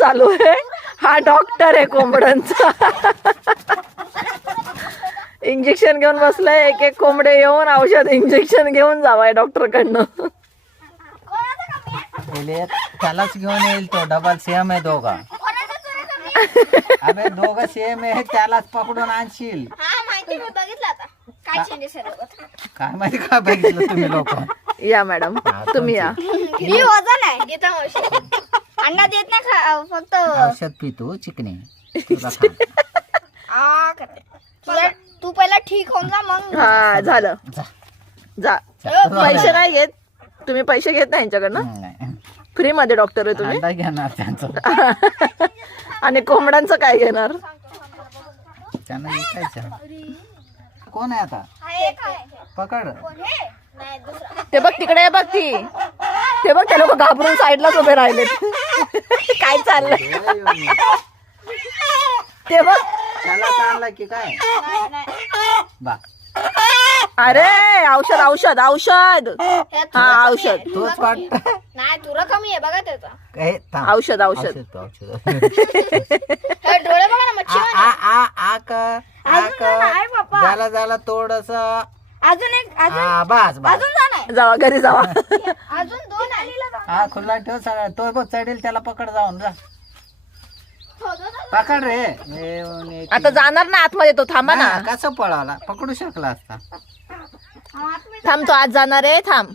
चालू आहे. हा डॉक्टर आहे कोंबड्यांचा. इंजेक्शन घेऊन बसलाय. एक एक कोंबडे येऊन औषध इंजेक्शन घेऊन जावाय डॉक्टर कडनं. त्यालाच घेऊन येईल तो. डबल सेम आहे दोघा. अबे दोघं सेम आहे. त्यालाच पकडून आणशील. काय माहिती का बघितलं तुम्ही लोक. या मॅडम तुम्ही या. मी वजन आहे गीता मावशी. अंडा देत नाही फक्त औषध पितो चिकने. तू पहिला ठीक होऊन जा मग. हा झालं. जा. पैसे नाही घेत तुम्ही. पैसे घेत नाही यांच्याकडनं. फ्री मध्ये डॉक्टर आहे तुम्ही. अंडा घेणार त्यांचं. आणि कोंबड्यांचं काय घेणार. त्यांना विकायचं. कोण आहे आता. पकड. ते बघ तिकडे बघ ती. ते बघ ते लोक घाबरून साईडलाच उभे राहिलेत. काय चाललंय ते बघ. त्याला चालला की काय. बा अरे औषध औषध औषध. हा औषध. तोच वाटत नाही तुला कमी आहे बघा त्याचा. काय. थांब. औषध औषध. औषध. डोळे बघा ना मच्छी. झाला झाला थोडस. अजून एक बस बस. अजून जाणार. जावा घरी जावा. अजून 2 आलेला. हा खुला ठेव सगळं. तो बघ चढेल त्याला पकड जाऊन जा. पकड रे. आता जाणार ना आतमध्ये तो. थांबा ना. कसं पळाला. पकडू शकला असता. थांब तो आज जाणार आहे. थांब.